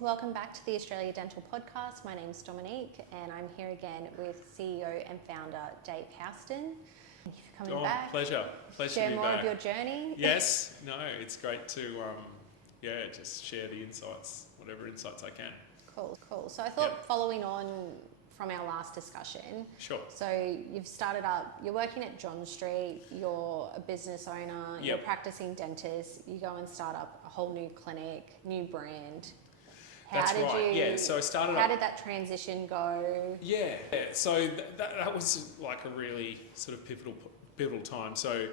Welcome back to the Australia Dental Podcast. My name's Dominique and I'm here again with CEO and founder Dave Houston. Thank you for coming back. Pleasure to Share be more back. of your journey. Yes, no, it's great to just share the insights, whatever insights I can. Cool. So I thought following on from our last discussion. Sure. So you've started up, you're working at John Street, you're a business owner, you're a practicing dentist, you go and start up a whole new clinic, new brand. That's right. So I started How did that transition go? Yeah. So that was like a really sort of pivotal time. So,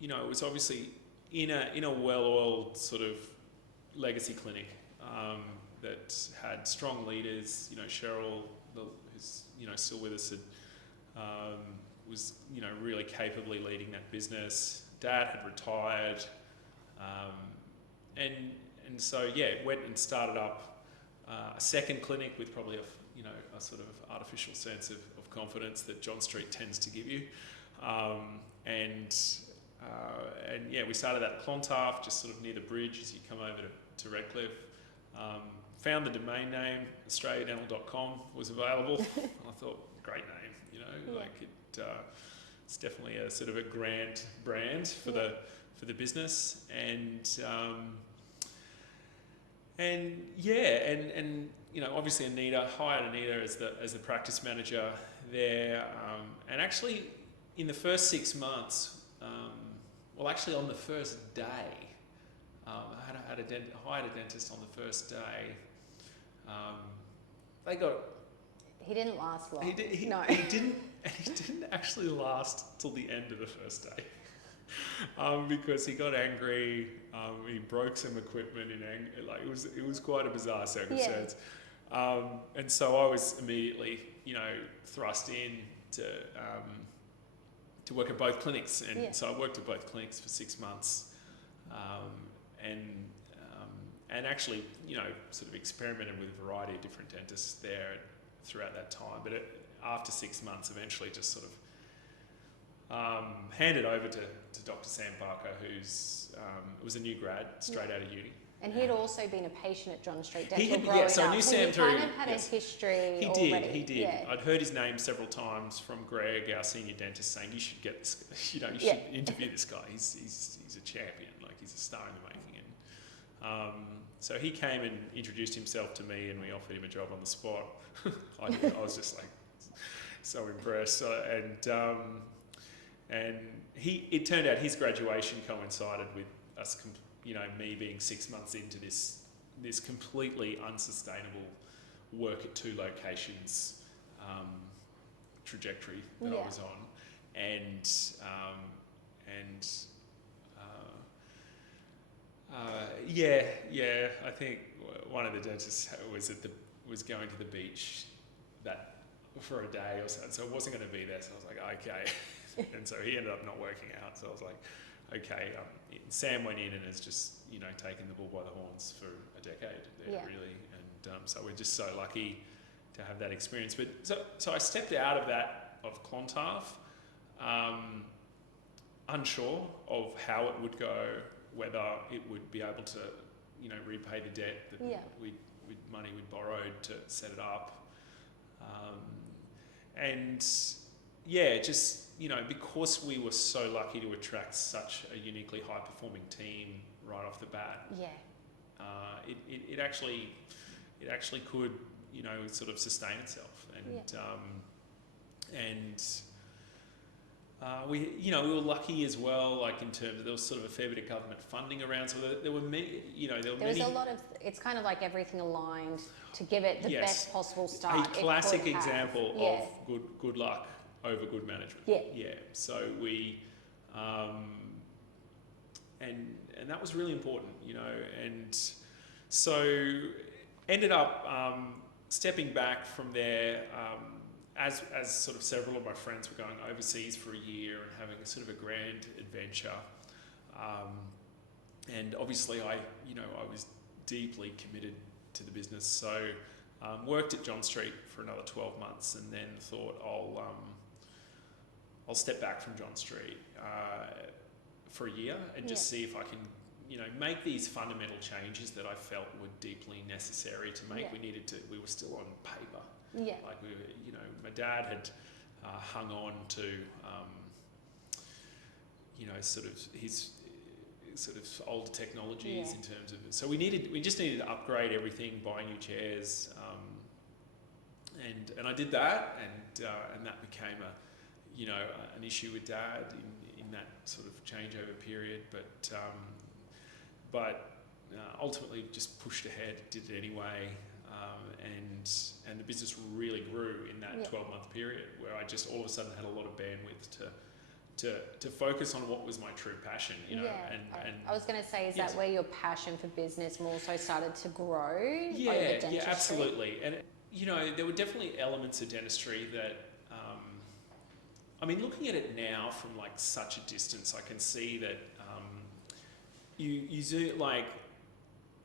it was obviously in a well-oiled sort of legacy clinic that had strong leaders. Cheryl, who's still with us, was really capably leading that business. Dad had retired, and so went and started up a second clinic with probably a sort of artificial sense of confidence that John Street tends to give you, we started that at Clontarf, just sort of near the bridge as you come over to Redcliffe. Found the domain name australiadentalhq.au was available. I thought, great name, it's definitely a sort of a grand brand for the business, and obviously Anita hired Anita as the practice manager there, and actually in the first 6 months, on the first day, I hired a dentist on the first day. He didn't last long. He didn't actually last till the end of the first day. Because he got angry, he broke some equipment in anger. It was quite a bizarre circumstance. And so I was immediately, thrust in to work at both clinics, and so I worked at both clinics for 6 months, and actually, sort of experimented with a variety of different dentists there throughout that time. But after 6 months, eventually just sort of handed over to Dr. Sam Parker, who's was a new grad straight out of uni. And he'd also been a patient at John Street Dental growing so I knew up. Sam through. He kind of had a history already. He did. Yeah. I'd heard his name several times from Greg, our senior dentist, saying, you should get this, you should interview this guy. He's a champion, he's a star in the making. And so he came and introduced himself to me, and we offered him a job on the spot. I was just so impressed. It turned out his graduation coincided with us, me being 6 months into this completely unsustainable work at 2 locations trajectory that I was on, I think one of the dentists was going to the beach for a day or so, and so I wasn't going to be there. So I was like, okay, and so he ended up not working out. So I was like, okay. Sam went in and has just taken the bull by the horns for a decade there, really, and so we're just so lucky to have that experience. But so I stepped out of Clontarf, unsure of how it would go, whether it would be able to repay the debt that money we'd borrowed to set it up, because we were so lucky to attract such a uniquely high-performing team right off the bat. It actually could sort of sustain itself, we were lucky as well, in terms of there was sort of a fair bit of government funding around, so there were many. There was a lot of. It's kind of like everything aligned to give it the best possible start. A classic example of good luck over good management. So we, and that was really important, and so ended up stepping back from there. As sort of several of my friends were going overseas for a year and having a sort of a grand adventure, and obviously I was deeply committed to the business. So worked at John Street for another 12 months, and then thought I'll step back from John Street for a year and just see if I can make these fundamental changes that I felt were deeply necessary to make. Yeah. We were still on paper. Yeah. Like my dad had hung on to, sort of his sort of older technologies in terms of, so we just needed to upgrade everything, buy new chairs, and I did that, and that became an issue with Dad in that sort of changeover period, but ultimately just pushed ahead, did it anyway, and the business really grew in that 12-month period where I just all of a sudden had a lot of bandwidth to focus on what was my true passion, and I was going to say, is that where your passion for business more so started to grow over dentistry? Yeah, absolutely. And there were definitely elements of dentistry that looking at it now from like such a distance, I can see that you zoom, like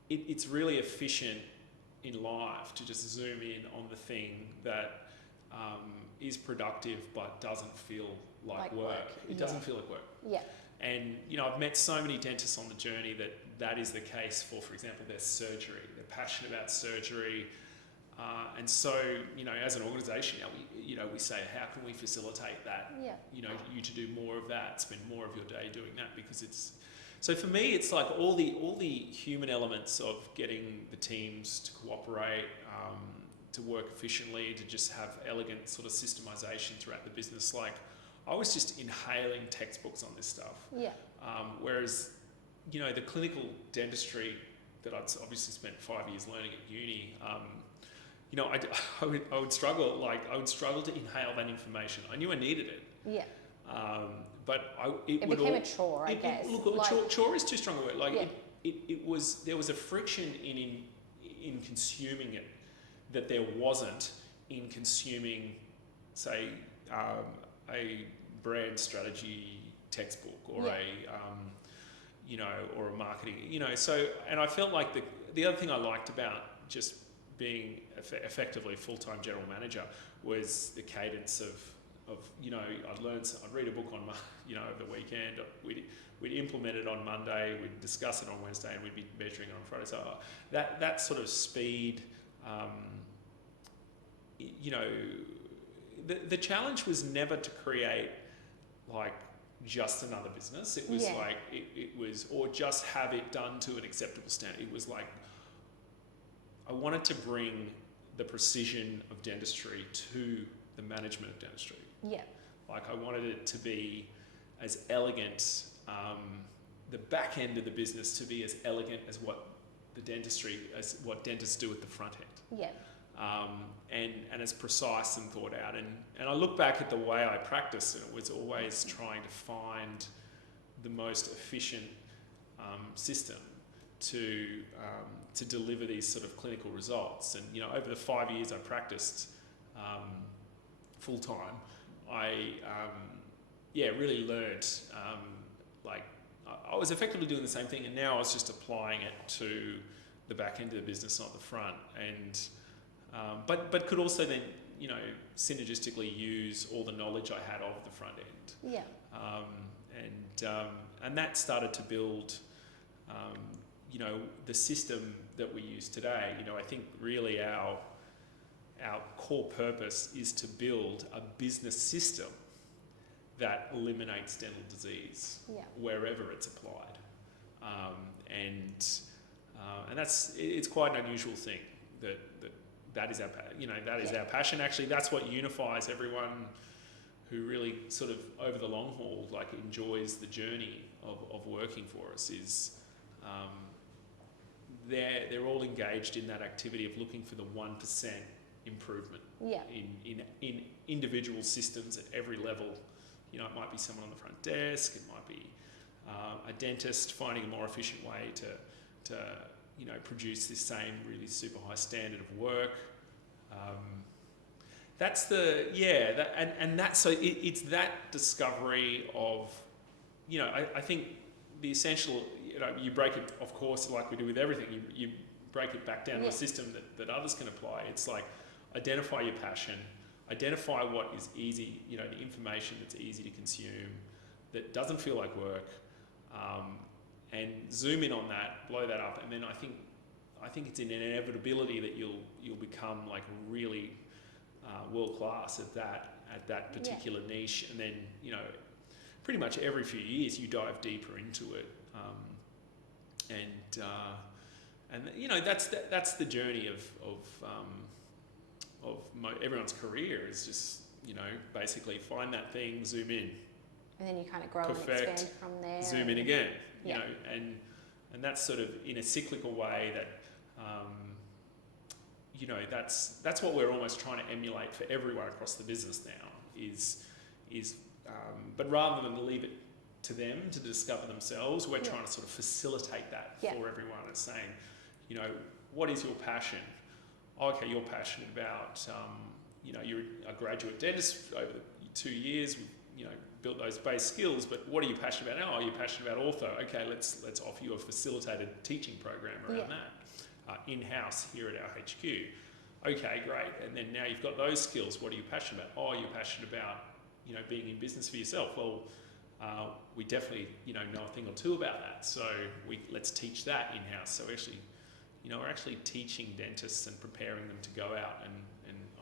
it's really efficient in life to just zoom in on the thing that is productive but doesn't feel like work. It doesn't feel like work. Yeah. And I've met so many dentists on the journey that is the case for example, their surgery. They're passionate about surgery, and so as an organisation, we say, how can we facilitate that? Yeah. You to do more of that, spend more of your day doing that, because it's. So for me, it's like all the human elements of getting the teams to cooperate, to work efficiently, to just have elegant sort of systemization throughout the business. Like I was just inhaling textbooks on this stuff. Yeah. Whereas, the clinical dentistry that I'd obviously spent 5 years learning at uni, I would struggle. Like I would struggle to inhale that information. I knew I needed it. Yeah. But it became a chore, I guess. Look, chore is too strong a word. Like there was a friction in consuming it that there wasn't in consuming, say, a brand strategy textbook or or a marketing, So, and I felt like the other thing I liked about just being effectively a full-time general manager was the cadence of I'd read a book on over the weekend. We'd implement it on Monday. We'd discuss it on Wednesday, and we'd be measuring it on Friday. So that sort of speed. The challenge was never to create like just another business. It was like it was, or just have it done to an acceptable standard. It was like I wanted to bring the precision of dentistry to the management of dentistry. Yeah. Like I wanted it to be as elegant, the back end of the business to be as elegant as what dentists do at the front end. Yeah. And as precise and thought out. And I look back at the way I practiced, and it was always trying to find the most efficient system to deliver these sort of clinical results. And over the 5 years I practiced full time, I really learned. I was effectively doing the same thing, and now I was just applying it to the back end of the business, not the front. And but could also then synergistically use all the knowledge I had of the front end. Yeah. And that started to build the system that we use today. I think really our core purpose is to build a business system that eliminates dental disease wherever it's applied, and it's quite an unusual thing that is our passion. Actually, that's what unifies everyone who really sort of over the long haul enjoys the journey of working for us. Is they're all engaged in that activity of looking for the 1% improvement in individual systems at every level. It might be someone on the front desk, it might be a dentist finding a more efficient way to produce this same really super high standard of work. It's that discovery of, I think the essential, you break it, of course, like we do with everything, you break it back down to a system that others can apply. It's like identify your passion, identify what is easy, the information that's easy to consume, that doesn't feel like work, zoom in on that, blow that up, and then I think it's an inevitability that you'll become like really world class at that particular niche, and then pretty much every few years you dive deeper into it, that's the journey of everyone's career is just basically find that thing, zoom in, and then you kind of grow perfect, and expand from there. Zoom in again, yeah. And that's sort of in a cyclical way that that's what we're almost trying to emulate for everyone across the business now is but rather than leave it to them to discover themselves, we're trying to sort of facilitate that for everyone. It's saying, what is your passion? Okay, you're passionate about, you're a graduate dentist over the 2 years, built those base skills, but what are you passionate about now? Oh, you're passionate about ortho. Okay, let's offer you a facilitated teaching program around that, in-house here at our HQ. Okay, great. And then now you've got those skills. What are you passionate about? Oh, you're passionate about, being in business for yourself. Well, we definitely, know a thing or two about that. So let's teach that in-house. So actually, we're actually teaching dentists and preparing them to go out and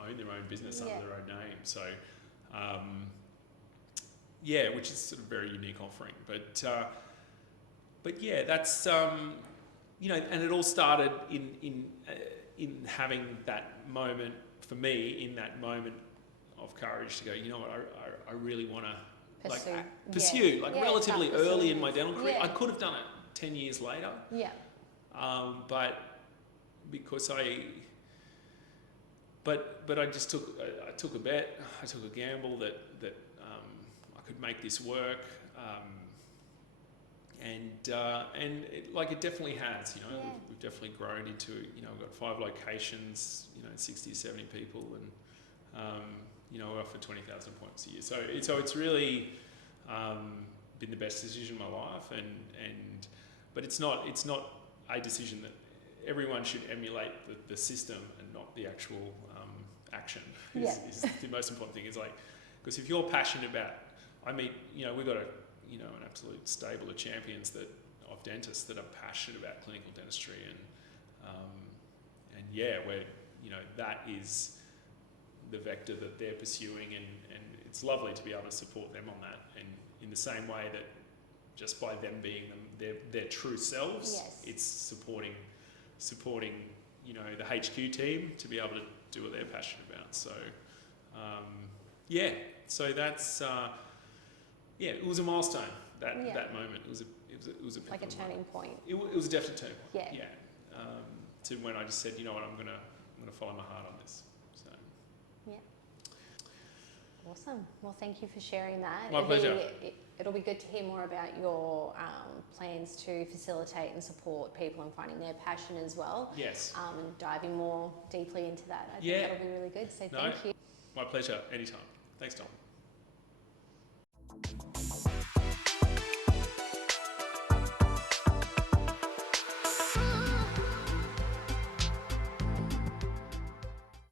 own their own business under their own name. So, which is sort of a very unique offering. But yeah, that's, and it all started in having that moment for me, in that moment of courage to go, I really want to pursue, relatively early in my dental career. I could have done it 10 years later. Yeah. But because but I just took a bet. I took a gamble that I could make this work. And it definitely has, we've definitely grown into, we've got 5 locations, 60 or 70 people, and we offer 20,000 points a year. So it's really been the best decision of my life, but it's not a decision that everyone should emulate the system and not the actual action. Is the most important thing. Is because if you're passionate about, we've got an absolute stable of champions of dentists that are passionate about clinical dentistry, and that is the vector that they're pursuing, and it's lovely to be able to support them on that, and in the same way that just by them being their true selves, it's supporting the HQ team to be able to do what they're passionate about. So so that's it was a milestone, that moment. It was a like a turning point. It was a definite turning point. Yeah. To when I just said, I'm gonna follow my heart on this. So. Yeah. Awesome. Well, thank you for sharing that. My pleasure. It'll be good to hear more about your plans to facilitate and support people in finding their passion as well. Yes. And diving more deeply into that. I think that'll be really good. So thank you. My pleasure. Anytime. Thanks, Tom.